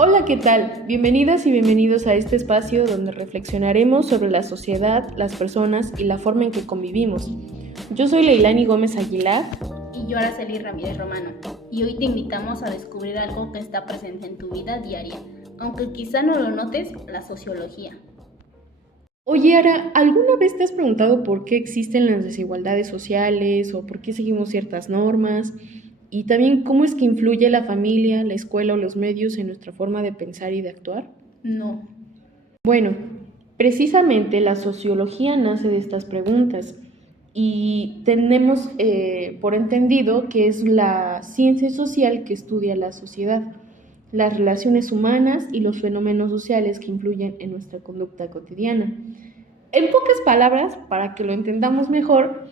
Hola, ¿qué tal? Bienvenidas y bienvenidos a este espacio donde reflexionaremos sobre la sociedad, las personas y la forma en que convivimos. Yo soy Leilani Gómez Aguilar. Y yo, Araceli Ramírez Romano, y hoy te invitamos a descubrir algo que está presente en tu vida diaria, aunque quizá no lo notes, la sociología. Oye, Ara, ¿alguna vez te has preguntado por qué existen las desigualdades sociales o por qué seguimos ciertas normas? Y también cómo es que influye la familia, la escuela o los medios en nuestra forma de pensar y de actuar. No. Bueno, precisamente la sociología nace de estas preguntas y tenemos por entendido que es la ciencia social que estudia la sociedad, las relaciones humanas y los fenómenos sociales que influyen en nuestra conducta cotidiana. En pocas palabras, para que lo entendamos mejor,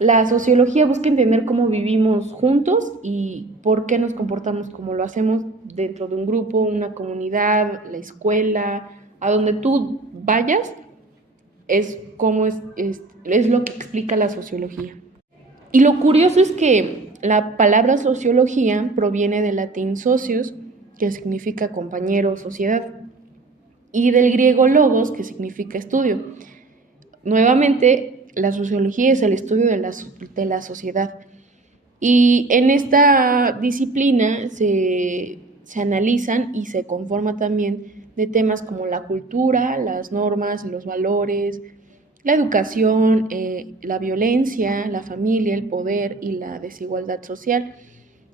la sociología busca entender cómo vivimos juntos y por qué nos comportamos como lo hacemos dentro de un grupo, una comunidad, la escuela, a donde tú vayas, es lo que explica la sociología. Y lo curioso es que la palabra sociología proviene del latín socius, que significa compañero, sociedad, y del griego logos, que significa estudio. Nuevamente, la sociología es el estudio de la sociedad. Y en esta disciplina se analizan y se conforma también de temas como la cultura, las normas, los valores, la educación, la violencia, la familia, el poder y la desigualdad social.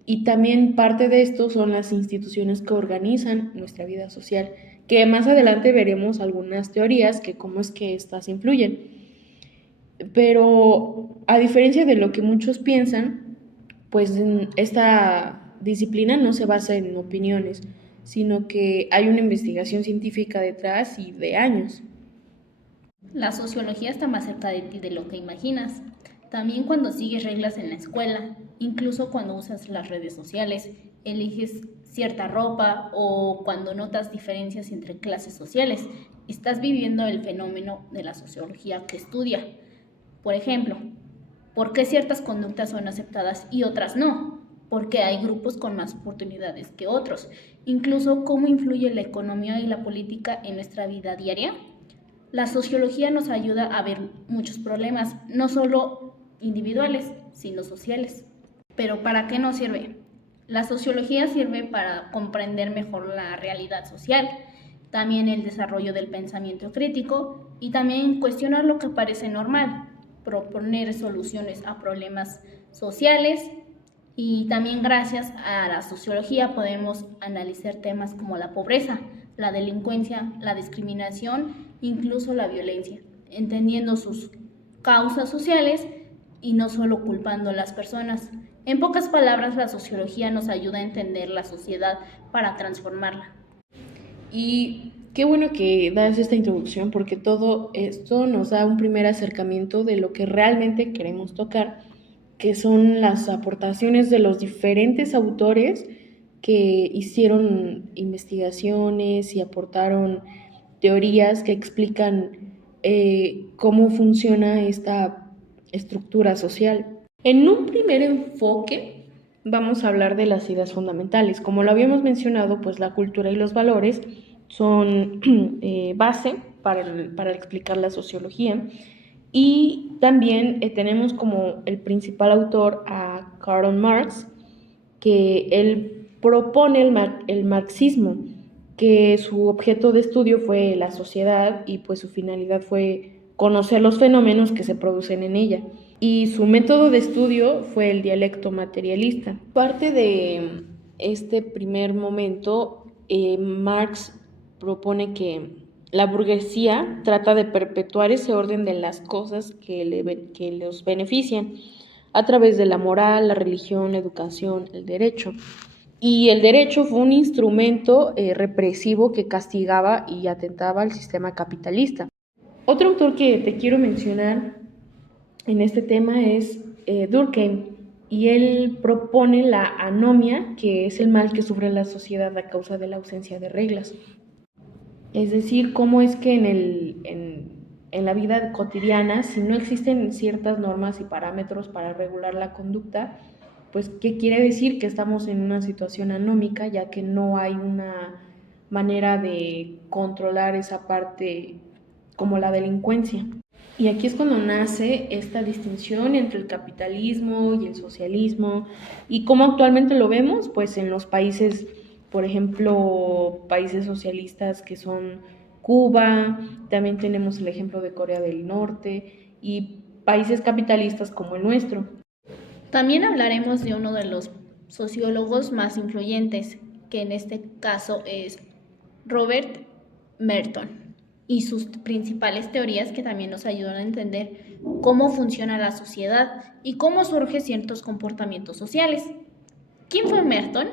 Y también parte de esto son las instituciones que organizan nuestra vida social, que más adelante veremos algunas teorías que cómo es que estas influyen. Pero a diferencia de lo que muchos piensan, pues esta disciplina no se basa en opiniones, sino que hay una investigación científica detrás y de años. La sociología está más cerca de ti de lo que imaginas. También cuando sigues reglas en la escuela, incluso cuando usas las redes sociales, eliges cierta ropa o cuando notas diferencias entre clases sociales, estás viviendo el fenómeno de la sociología que estudia. Por ejemplo, ¿por qué ciertas conductas son aceptadas y otras no? Porque hay grupos con más oportunidades que otros. Incluso cómo influye la economía y la política en nuestra vida diaria. La sociología nos ayuda a ver muchos problemas, no solo individuales, sino sociales. Pero ¿para qué nos sirve? La sociología sirve para comprender mejor la realidad social, también el desarrollo del pensamiento crítico y también cuestionar lo que parece normal, proponer soluciones a problemas sociales y también gracias a la sociología podemos analizar temas como la pobreza, la delincuencia, la discriminación, incluso la violencia, entendiendo sus causas sociales y no solo culpando a las personas. En pocas palabras, la sociología nos ayuda a entender la sociedad para transformarla. Y qué bueno que das esta introducción porque todo esto nos da un primer acercamiento de lo que realmente queremos tocar, que son las aportaciones de los diferentes autores que hicieron investigaciones y aportaron teorías que explican cómo funciona esta estructura social. En un primer enfoque vamos a hablar de las ideas fundamentales. Como lo habíamos mencionado, pues la cultura y los valores son base para explicar la sociología. Y también tenemos como el principal autor a Karl Marx, que él propone el marxismo, que su objeto de estudio fue la sociedad y pues su finalidad fue conocer los fenómenos que se producen en ella. Y su método de estudio fue el dialecto materialista. Parte de este primer momento, Marx propone que la burguesía trata de perpetuar ese orden de las cosas que los benefician a través de la moral, la religión, la educación, el derecho. Y el derecho fue un instrumento represivo que castigaba y atentaba al sistema capitalista. Otro autor que te quiero mencionar en este tema es Durkheim, y él propone la anomia, que es el mal que sufre la sociedad a causa de la ausencia de reglas. Es decir, cómo es que en la vida cotidiana, si no existen ciertas normas y parámetros para regular la conducta, pues ¿qué quiere decir? Que estamos en una situación anómica, ya que no hay manera de controlar esa parte como la delincuencia. Y aquí es cuando nace esta distinción entre el capitalismo y el socialismo y cómo actualmente lo vemos, pues en los países, por ejemplo, países socialistas que son Cuba, también tenemos el ejemplo de Corea del Norte y países capitalistas como el nuestro. También hablaremos de uno de los sociólogos más influyentes, que en este caso es Robert Merton, y sus principales teorías que también nos ayudan a entender cómo funciona la sociedad y cómo surgen ciertos comportamientos sociales. ¿Quién fue Merton?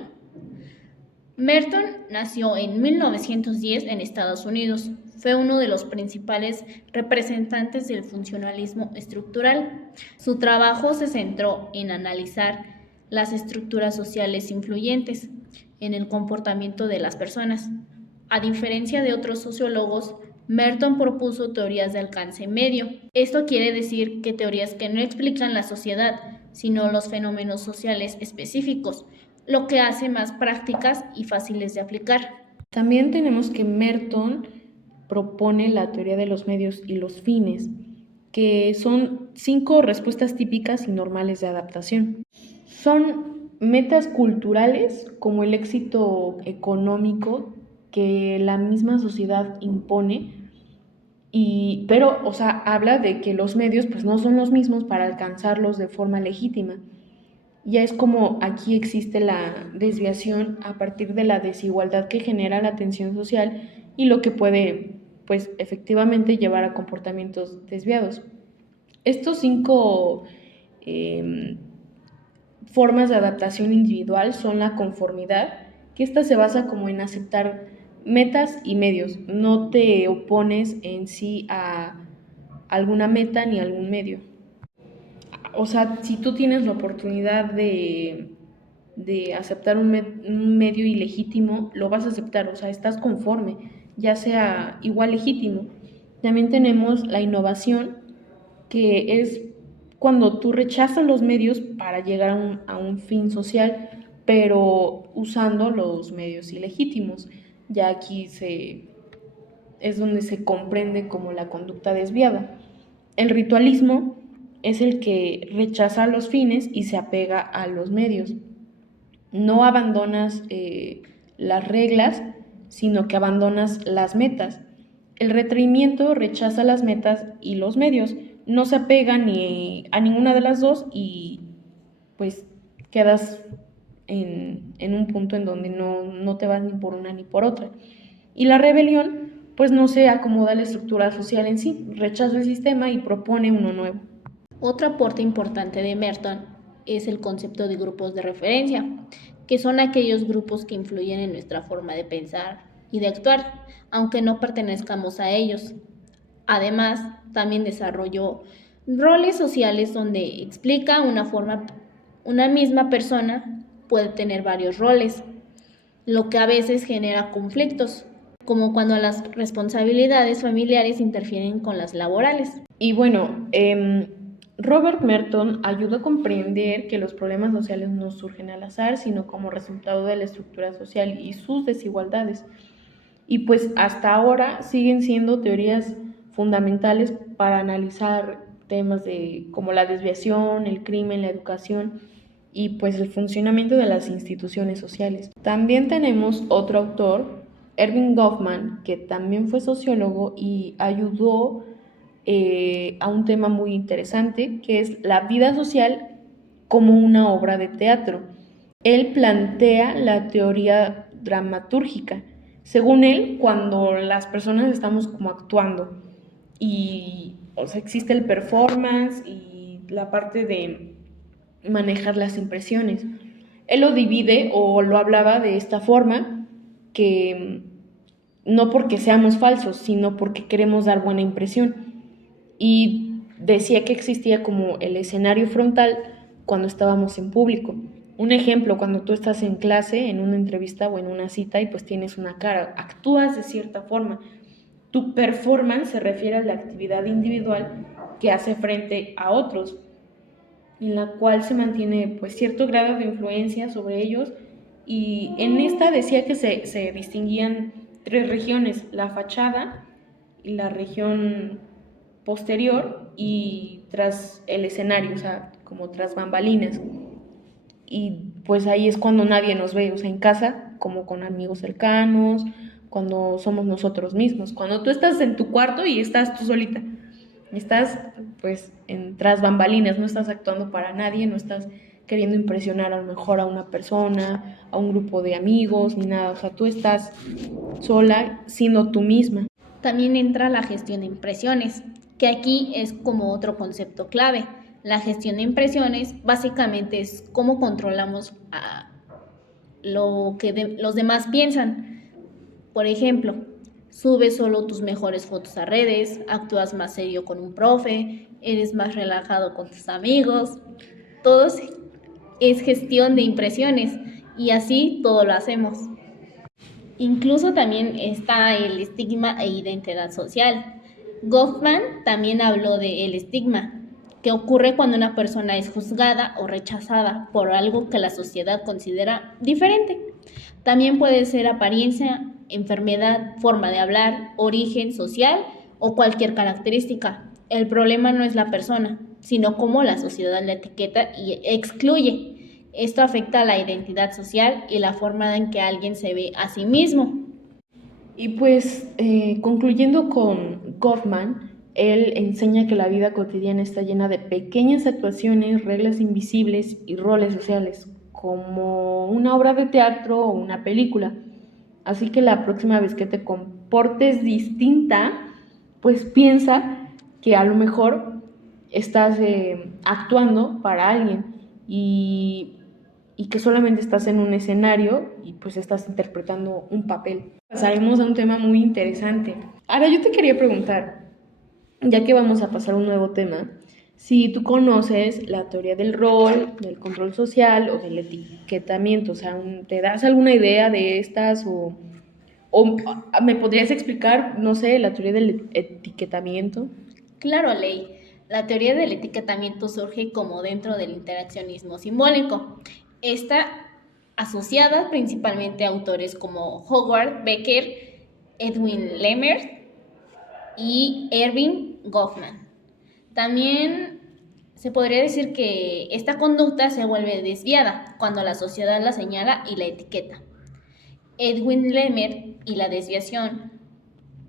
Merton nació en 1910 en Estados Unidos. Fue uno de los principales representantes del funcionalismo estructural. Su trabajo se centró en analizar las estructuras sociales influyentes en el comportamiento de las personas. A diferencia de otros sociólogos, Merton propuso teorías de alcance medio. Esto quiere decir que teorías que no explican la sociedad, sino los fenómenos sociales específicos, lo que hace más prácticas y fáciles de aplicar. También tenemos que Merton propone la teoría de los medios y los fines, que son 5 respuestas típicas y normales de adaptación. Son metas culturales como el éxito económico que la misma sociedad impone, pero, o sea, habla de que los medios pues no son los mismos para alcanzarlos de forma legítima. Ya es como aquí existe la desviación a partir de la desigualdad que genera la tensión social y lo que puede, pues, efectivamente llevar a comportamientos desviados. Estos 5 eh, formas de adaptación individual son la conformidad, que esta se basa como en aceptar metas y medios. No te opones en sí a alguna meta ni a algún medio. O sea, si tú tienes la oportunidad de aceptar un medio ilegítimo, lo vas a aceptar, o sea, estás conforme, ya sea igual legítimo. También tenemos la innovación, que es cuando tú rechazas los medios para llegar a un fin social, pero usando los medios ilegítimos. Ya aquí es donde se comprende como la conducta desviada. El ritualismo es el que rechaza los fines y se apega a los medios. No abandonas las reglas, sino que abandonas las metas. El retraimiento rechaza las metas y los medios. No se apega ni a ninguna de las dos y pues quedas en un punto en donde no te vas ni por una ni por otra. Y la rebelión pues no se acomoda a la estructura social en sí, rechaza el sistema y propone uno nuevo. Otro aporte importante de Merton es el concepto de grupos de referencia, que son aquellos grupos que influyen en nuestra forma de pensar y de actuar, aunque no pertenezcamos a ellos. Además, también desarrolló roles sociales donde explica una misma persona puede tener varios roles, lo que a veces genera conflictos, como cuando las responsabilidades familiares interfieren con las laborales. Y bueno, Robert Merton ayudó a comprender que los problemas sociales no surgen al azar, sino como resultado de la estructura social y sus desigualdades. Y pues hasta ahora siguen siendo teorías fundamentales para analizar temas como la desviación, el crimen, la educación y pues el funcionamiento de las instituciones sociales. También tenemos otro autor, Erving Goffman, que también fue sociólogo y ayudó a un tema muy interesante, que es la vida social como una obra de teatro. Él plantea la teoría dramatúrgica. Según él, cuando las personas estamos como actuando y o sea, existe el performance y la parte de manejar las impresiones. Él lo divide o lo hablaba de esta forma, que no porque seamos falsos, sino porque queremos dar buena impresión. Y decía que existía como el escenario frontal cuando estábamos en público. Un ejemplo, cuando tú estás en clase, en una entrevista o en una cita y pues tienes una cara, actúas de cierta forma. Tu performance se refiere a la actividad individual que hace frente a otros, en la cual se mantiene pues cierto grado de influencia sobre ellos y en esta decía que se distinguían tres regiones, la fachada y la región posterior y tras el escenario, o sea, como tras bambalinas. Y pues ahí es cuando nadie nos ve, o sea, en casa, como con amigos cercanos, cuando somos nosotros mismos, cuando tú estás en tu cuarto y estás tú solita, estás pues en tras bambalinas, no estás actuando para nadie, no estás queriendo impresionar a lo mejor a una persona, a un grupo de amigos, ni nada, o sea, tú estás sola siendo tú misma. También entra la gestión de impresiones, que aquí es como otro concepto clave. La gestión de impresiones básicamente es cómo controlamos a lo que los demás piensan. Por ejemplo, subes solo tus mejores fotos a redes, actúas más serio con un profe, eres más relajado con tus amigos. Todo es gestión de impresiones y así todo lo hacemos. Incluso también está el estigma e identidad social. Goffman también habló de el estigma, que ocurre cuando una persona es juzgada o rechazada por algo que la sociedad considera diferente. También puede ser apariencia, enfermedad, forma de hablar, origen social o cualquier característica. El problema no es la persona, sino cómo la sociedad la etiqueta y excluye. Esto afecta a la identidad social y la forma en que alguien se ve a sí mismo. Y pues concluyendo con Goffman, él enseña que la vida cotidiana está llena de pequeñas actuaciones, reglas invisibles y roles sociales, como una obra de teatro o una película. Así que la próxima vez que te comportes distinta, pues piensa que a lo mejor estás actuando para alguien y, y que solamente estás en un escenario y pues estás interpretando un papel. Pasaremos a un tema muy interesante. Ahora yo te quería preguntar, ya que vamos a pasar a un nuevo tema, si tú conoces la teoría del rol, del control social o del etiquetamiento, o sea, ¿te das alguna idea de estas o me podrías explicar, no sé, la teoría del etiquetamiento? Claro, Ley. La teoría del etiquetamiento surge como dentro del interaccionismo simbólico. Está asociada principalmente a autores como Howard Becker, Edwin Lemert y Erving Goffman. También se podría decir que esta conducta se vuelve desviada cuando la sociedad la señala y la etiqueta. Edwin Lemert y la desviación.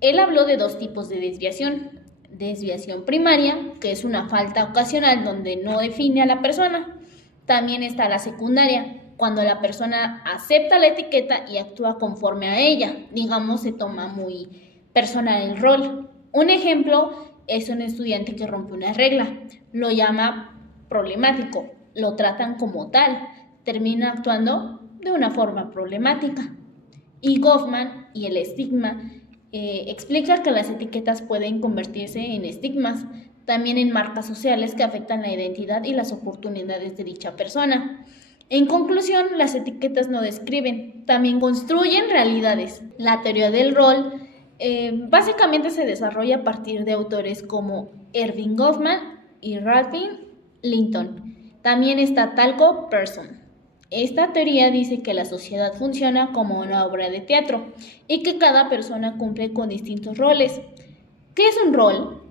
Él habló de dos tipos de desviación. Desviación primaria, que es una falta ocasional donde no define a la persona. También está la secundaria, cuando la persona acepta la etiqueta y actúa conforme a ella. Digamos, se toma muy personal el rol. Un ejemplo es un estudiante que rompe una regla. Lo llama problemático. Lo tratan como tal. Termina actuando de una forma problemática. Y Goffman y el estigma explica que las etiquetas pueden convertirse en estigmas, también en marcas sociales que afectan la identidad y las oportunidades de dicha persona. En conclusión, las etiquetas no describen, también construyen realidades. La teoría del rol básicamente se desarrolla a partir de autores como Erving Goffman y Ralph Linton. También está Talcott Persson. Esta teoría dice que la sociedad funciona como una obra de teatro y que cada persona cumple con distintos roles. ¿Qué es un rol?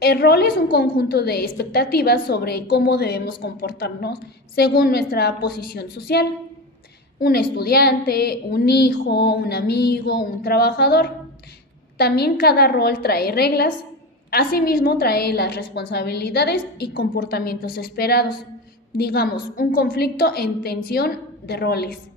El rol es un conjunto de expectativas sobre cómo debemos comportarnos según nuestra posición social. Un estudiante, un hijo, un amigo, un trabajador. También cada rol trae reglas, asimismo trae las responsabilidades y comportamientos esperados. Digamos, un conflicto en tensión de roles.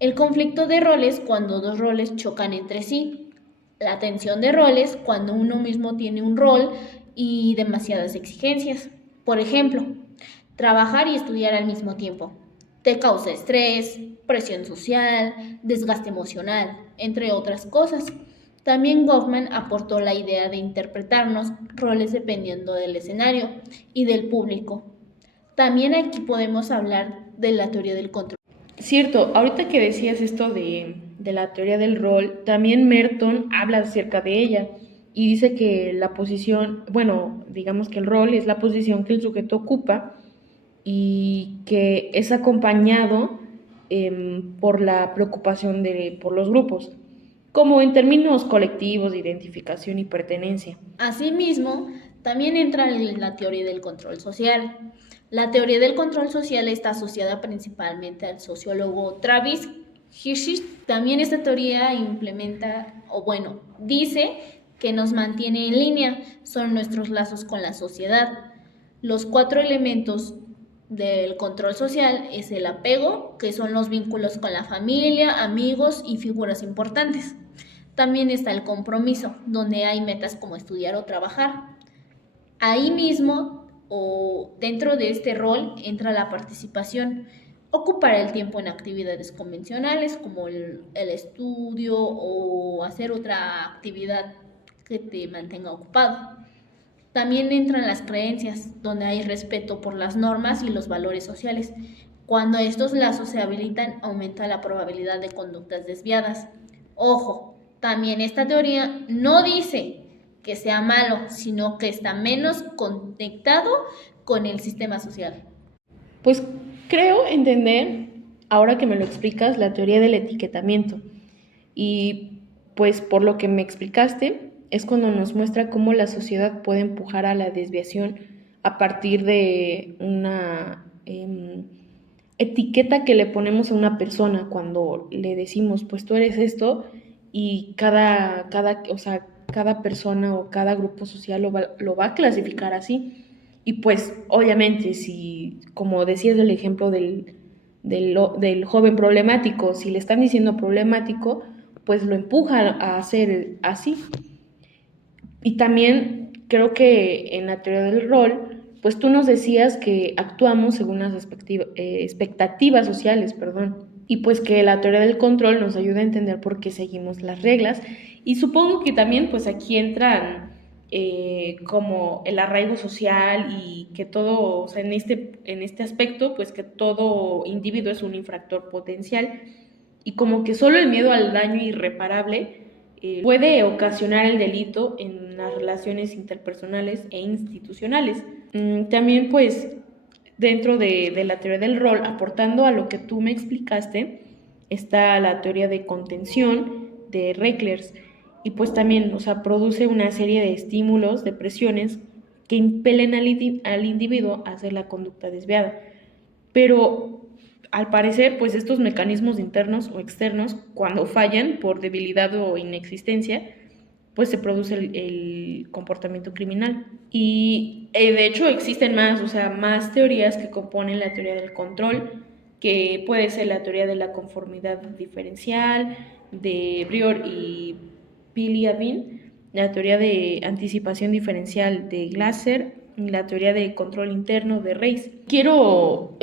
El conflicto de roles cuando dos roles chocan entre sí. La tensión de roles cuando uno mismo tiene un rol y demasiadas exigencias. Por ejemplo, trabajar y estudiar al mismo tiempo. Te causa estrés, presión social, desgaste emocional, entre otras cosas. También Goffman aportó la idea de interpretarnos roles dependiendo del escenario y del público. También aquí podemos hablar de la teoría del control. Cierto, ahorita que decías esto de la teoría del rol, también Merton habla acerca de ella y dice que la posición, bueno, digamos que el rol es la posición que el sujeto ocupa y que es acompañado por la preocupación por los grupos. como en términos colectivos de identificación y pertenencia. Asimismo, también entra la teoría del control social. La teoría del control social está asociada principalmente al sociólogo Travis Hirsch. También esta teoría implementa, dice que nos mantiene en línea, son nuestros lazos con la sociedad. Los 4 elementos del control social es el apego, que son los vínculos con la familia, amigos y figuras importantes. También está el compromiso, donde hay metas como estudiar o trabajar. Ahí mismo o dentro de este rol entra la participación, ocupar el tiempo en actividades convencionales como el estudio o hacer otra actividad que te mantenga ocupado. También entran las creencias, donde hay respeto por las normas y los valores sociales. Cuando estos lazos se habilitan, aumenta la probabilidad de conductas desviadas. Ojo, también esta teoría no dice que sea malo, sino que está menos conectado con el sistema social. Pues creo entender, ahora que me lo explicas, la teoría del etiquetamiento. Y pues por lo que me explicaste, es cuando nos muestra cómo la sociedad puede empujar a la desviación a partir de una etiqueta que le ponemos a una persona cuando le decimos, pues tú eres esto, y cada persona o cada grupo social lo va a clasificar así. Y pues obviamente si, como decías del ejemplo del joven problemático, si le están diciendo problemático, pues lo empuja a hacer así. Y también creo que en la teoría del rol, pues tú nos decías que actuamos según las expectativas sociales, perdón. Y pues que la teoría del control nos ayuda a entender por qué seguimos las reglas. Y supongo que también pues aquí entran como el arraigo social y que todo, o sea, en este aspecto, pues que todo individuo es un infractor potencial y como que solo el miedo al daño irreparable puede ocasionar el delito en las relaciones interpersonales e institucionales. También pues dentro de la teoría del rol, aportando a lo que tú me explicaste, está la teoría de contención de Recklers y pues también, o sea, produce una serie de estímulos, de presiones que impelen al individuo a hacer la conducta desviada. Pero al parecer, pues estos mecanismos internos o externos, cuando fallan por debilidad o inexistencia, pues se produce el comportamiento criminal. Y de hecho existen más, o sea, más teorías que componen la teoría del control, que puede ser la teoría de la conformidad diferencial, de Brior y Piliavin, la teoría de anticipación diferencial de Glasser, y la teoría de control interno de Reis. Quiero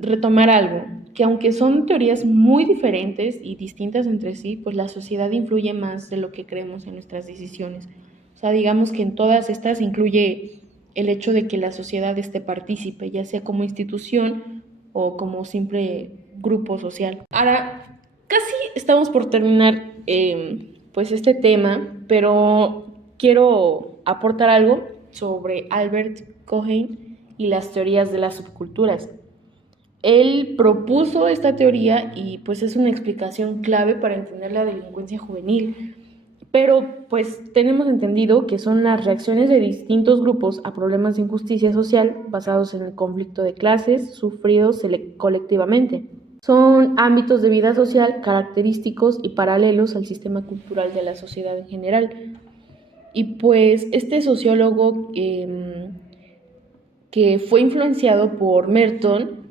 retomar algo, que aunque son teorías muy diferentes y distintas entre sí, pues la sociedad influye más de lo que creemos en nuestras decisiones. O sea, digamos que en todas estas incluye el hecho de que la sociedad esté partícipe, ya sea como institución o como simple grupo social. Ahora, casi estamos por terminar pues este tema, pero quiero aportar algo sobre Albert Cohen y las teorías de las subculturas. Él propuso esta teoría y pues es una explicación clave para entender la delincuencia juvenil. Pero pues tenemos entendido que son las reacciones de distintos grupos a problemas de injusticia social basados en el conflicto de clases sufridos colectivamente. Son ámbitos de vida social característicos y paralelos al sistema cultural de la sociedad en general. Y pues este sociólogo que fue influenciado por Merton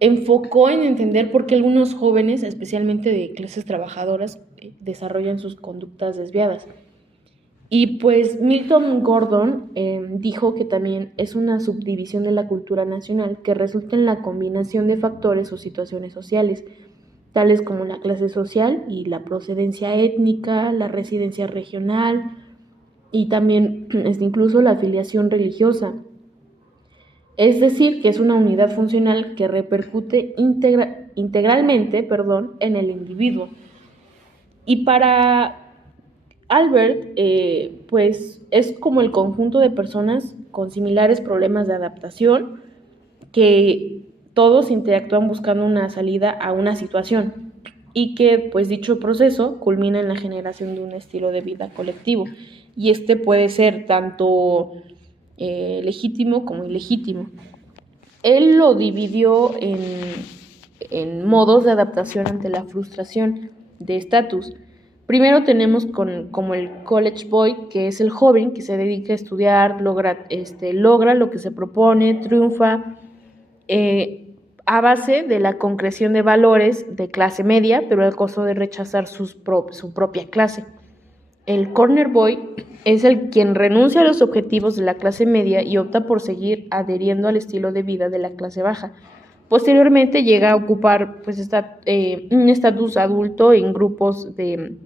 enfocó en entender por qué algunos jóvenes, especialmente de clases trabajadoras, desarrollan sus conductas desviadas. Y pues Milton Gordon dijo que también es una subdivisión de la cultura nacional que resulta en la combinación de factores o situaciones sociales, tales como la clase social y la procedencia étnica, la residencia regional y también incluso la afiliación religiosa. Es decir, que es una unidad funcional que repercute integralmente en el individuo. Y para Albert, pues es como el conjunto de personas con similares problemas de adaptación que todos interactúan buscando una salida a una situación. y que pues dicho proceso culmina en la generación de un estilo de vida colectivo y este puede ser tanto legítimo como ilegítimo. Él lo dividió en modos de adaptación ante la frustración de estatus. Primero tenemos como el college boy, que es el joven que se dedica a estudiar, logra lo que se propone, triunfa, a base de la concreción de valores de clase media, pero al costo de rechazar su propia clase. El corner boy es el quien renuncia a los objetivos de la clase media y opta por seguir adheriendo al estilo de vida de la clase baja. Posteriormente llega a ocupar pues, un estatus adulto en grupos de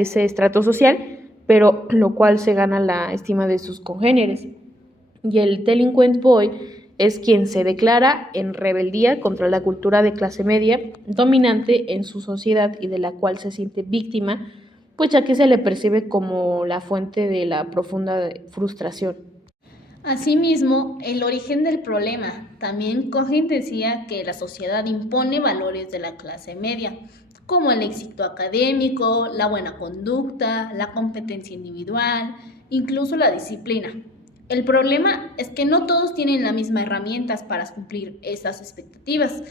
ese estrato social, pero lo cual se gana la estima de sus congéneres. Y el delinquent boy es quien se declara en rebeldía contra la cultura de clase media dominante en su sociedad y de la cual se siente víctima, pues ya que se le percibe como la fuente de la profunda frustración. Asimismo, el origen del problema. También Cohen decía que la sociedad impone valores de la clase media, como el éxito académico, la buena conducta, la competencia individual, incluso la disciplina. El problema es que no todos tienen las mismas herramientas para cumplir esas expectativas.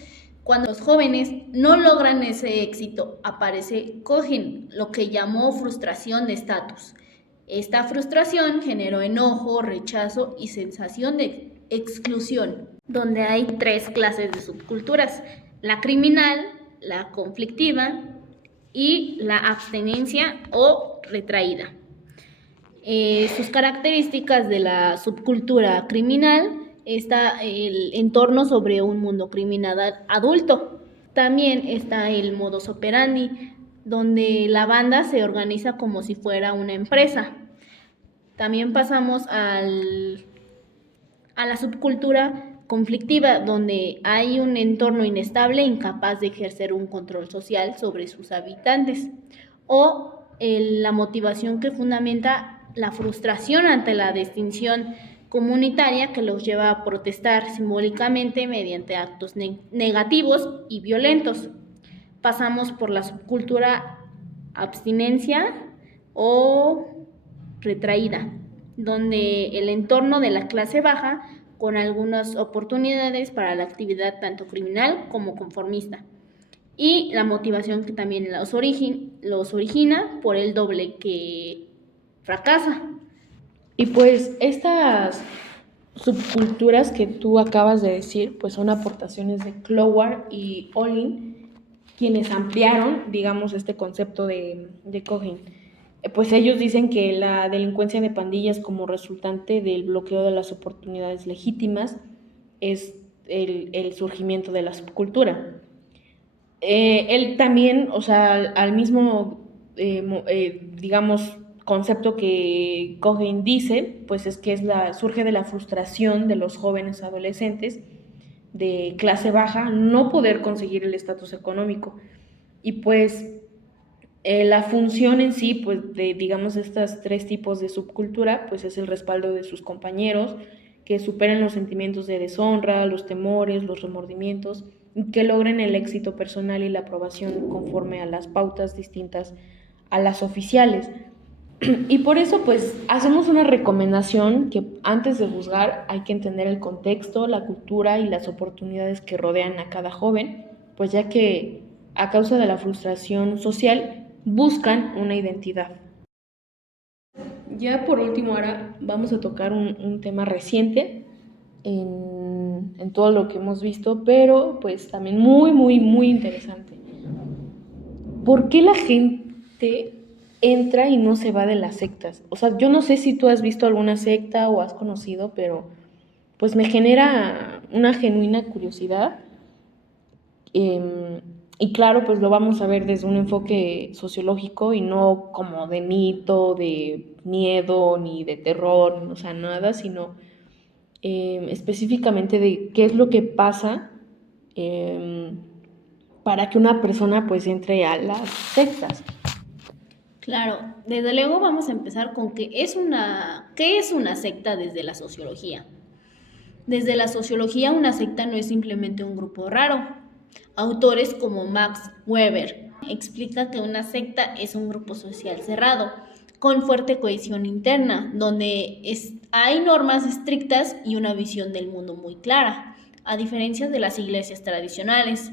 Cuando los jóvenes no logran ese éxito, aparece Cohen, lo que llamó frustración de estatus. Esta frustración generó enojo, rechazo y sensación de exclusión, donde hay tres clases de subculturas: la criminal, la conflictiva y la abstenencia o retraída. Sus características de la subcultura criminal está el entorno sobre un mundo criminal adulto. También está el modus operandi, donde la banda se organiza como si fuera una empresa. También pasamos a la subcultura conflictiva, donde hay un entorno inestable incapaz de ejercer un control social sobre sus habitantes. O la motivación que fundamenta la frustración ante la distinción comunitaria que los lleva a protestar simbólicamente mediante actos negativos y violentos. Pasamos por la subcultura abstinencia o retraída, donde el entorno de la clase baja con algunas oportunidades para la actividad tanto criminal como conformista. Y la motivación que también los origina por el doble que fracasa. Y pues estas subculturas que tú acabas de decir, pues son aportaciones de Cloward y Olin, quienes ampliaron, digamos, este concepto de Cohen. Pues ellos dicen que la delincuencia de pandillas como resultante del bloqueo de las oportunidades legítimas es el surgimiento de la subcultura. Él también, o sea, al mismo, digamos, concepto que Cohen dice, pues es que surge de la frustración de los jóvenes adolescentes de clase baja no poder conseguir el estatus económico. Y pues la función en sí, pues de, digamos, estas tres tipos de subcultura, pues es el respaldo de sus compañeros, que superen los sentimientos de deshonra, los temores, los remordimientos, y que logren el éxito personal y la aprobación conforme a las pautas distintas a las oficiales. Y por eso, pues, hacemos una recomendación que antes de juzgar hay que entender el contexto, la cultura y las oportunidades que rodean a cada joven, pues ya que a causa de la frustración social buscan una identidad. Ya por último, ahora vamos a tocar un tema reciente en todo lo que hemos visto, pero pues también muy, muy, muy interesante. ¿Por qué la gente entra y no se va de las sectas? O sea, yo no sé si tú has visto alguna secta o has conocido, pero pues me genera una genuina curiosidad. Y claro, pues lo vamos a ver desde un enfoque sociológico y no como de mito, de miedo, ni de terror, o sea, nada, sino específicamente de qué es lo que pasa para que una persona pues entre a las sectas. Claro, desde luego vamos a empezar con qué es una secta desde la sociología. Desde la sociología, una secta no es simplemente un grupo raro. Autores como Max Weber explica que una secta es un grupo social cerrado, con fuerte cohesión interna, donde hay normas estrictas y una visión del mundo muy clara, a diferencia de las iglesias tradicionales.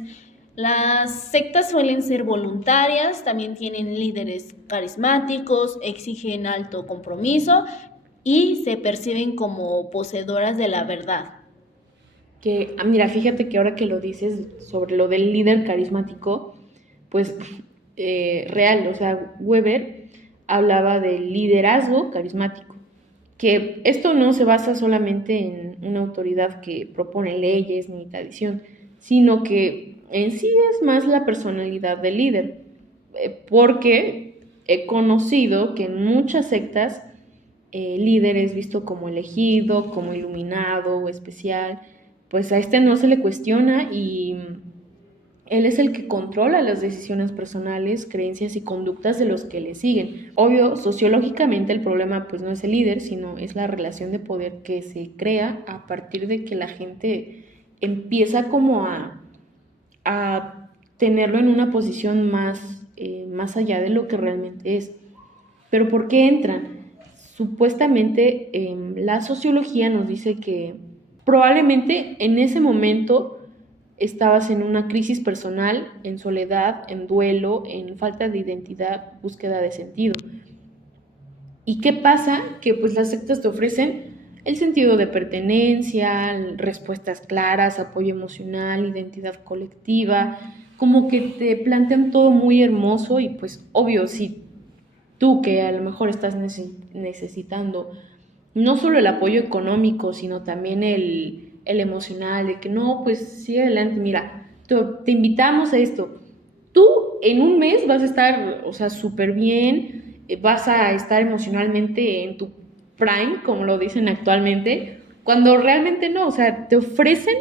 Las sectas suelen ser voluntarias, también tienen líderes carismáticos, exigen alto compromiso y se perciben como poseedoras de la verdad. Mira, fíjate que ahora que lo dices sobre lo del líder carismático, pues real, o sea, Weber hablaba del liderazgo carismático, que esto no se basa solamente en una autoridad que propone leyes ni tradición, sino que en sí es más la personalidad del líder, porque he conocido que en muchas sectas el líder es visto como elegido, como iluminado o especial, pues a este no se le cuestiona y él es el que controla las decisiones personales, creencias y conductas de los que le siguen. Obvio, sociológicamente el problema pues no es el líder, sino es la relación de poder que se crea a partir de que la gente empieza como a tenerlo en una posición más allá de lo que realmente es. Pero ¿por qué entran? Supuestamente la sociología nos dice que probablemente en ese momento estabas en una crisis personal, en soledad, en duelo, en falta de identidad, búsqueda de sentido. ¿Y qué pasa? Que pues las sectas te ofrecen el sentido de pertenencia, respuestas claras, apoyo emocional, identidad colectiva, como que te plantean todo muy hermoso y pues obvio, si tú que a lo mejor estás necesitando no solo el apoyo económico, sino también el emocional, de que no, pues sigue adelante, mira, te invitamos a esto. Tú en un mes vas a estar, o sea, súper bien, vas a estar emocionalmente en tu prime, como lo dicen actualmente, cuando realmente no, o sea, te ofrecen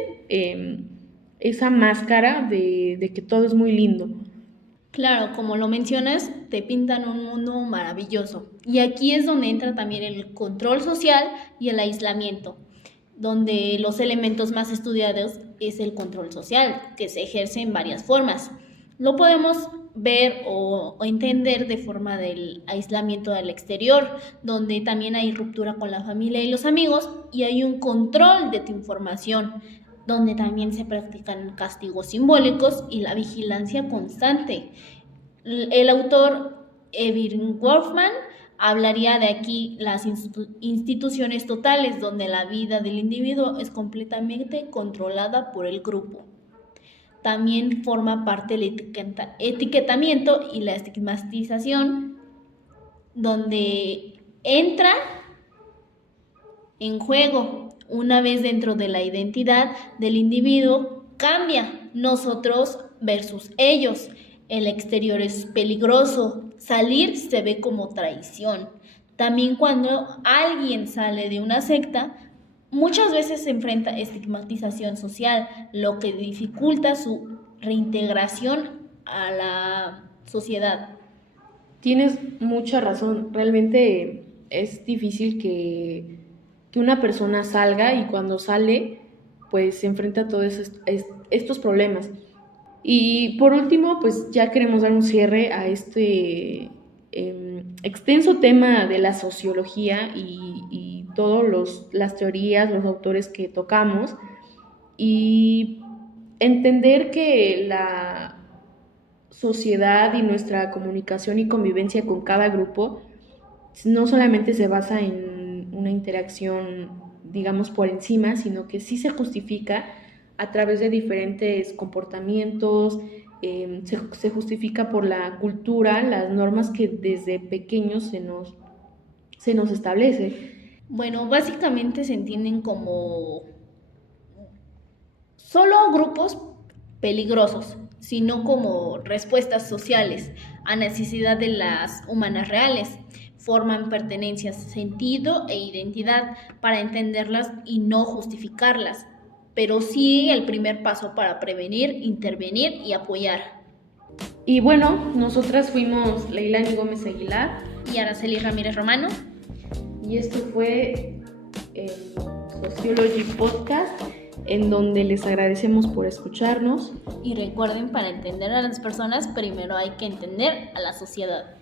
esa máscara de que todo es muy lindo. Claro, como lo mencionas, te pintan un mundo maravilloso. Y aquí es donde entra también el control social y el aislamiento, donde los elementos más estudiados es el control social, que se ejerce en varias formas. Lo podemos ver o entender de forma del aislamiento del exterior, donde también hay ruptura con la familia y los amigos y hay un control de tu información, donde también se practican castigos simbólicos y la vigilancia constante. El autor Evin Wolfman hablaría de aquí las instituciones totales, donde la vida del individuo es completamente controlada por el grupo. También forma parte el etiquetamiento y la estigmatización, donde entra en juego. Una vez dentro de la identidad del individuo, cambia nosotros versus ellos. El exterior es peligroso, salir se ve como traición. También cuando alguien sale de una secta, muchas veces se enfrenta a estigmatización social, lo que dificulta su reintegración a la sociedad. Tienes mucha razón, realmente es difícil que una persona salga y cuando sale pues se enfrenta a todos estos problemas. Y por último, pues ya queremos dar un cierre a este extenso tema de la sociología y todas las teorías, los autores que tocamos y entender que la sociedad y nuestra comunicación y convivencia con cada grupo no solamente se basa en una interacción, digamos, por encima, sino que sí se justifica a través de diferentes comportamientos, se justifica por la cultura, las normas que desde pequeños se nos establece. Bueno, básicamente se entienden como solo grupos peligrosos, sino como respuestas sociales a necesidad de las humanas reales. Forman pertenencias, sentido e identidad para entenderlas y no justificarlas, pero sí el primer paso para prevenir, intervenir y apoyar. Y bueno, nosotras fuimos Leilani Gómez Aguilar Y Araceli Ramírez Romano. y esto fue el Sociology Podcast. en donde les agradecemos por escucharnos. Y recuerden, para entender a las personas, primero hay que entender a la sociedad.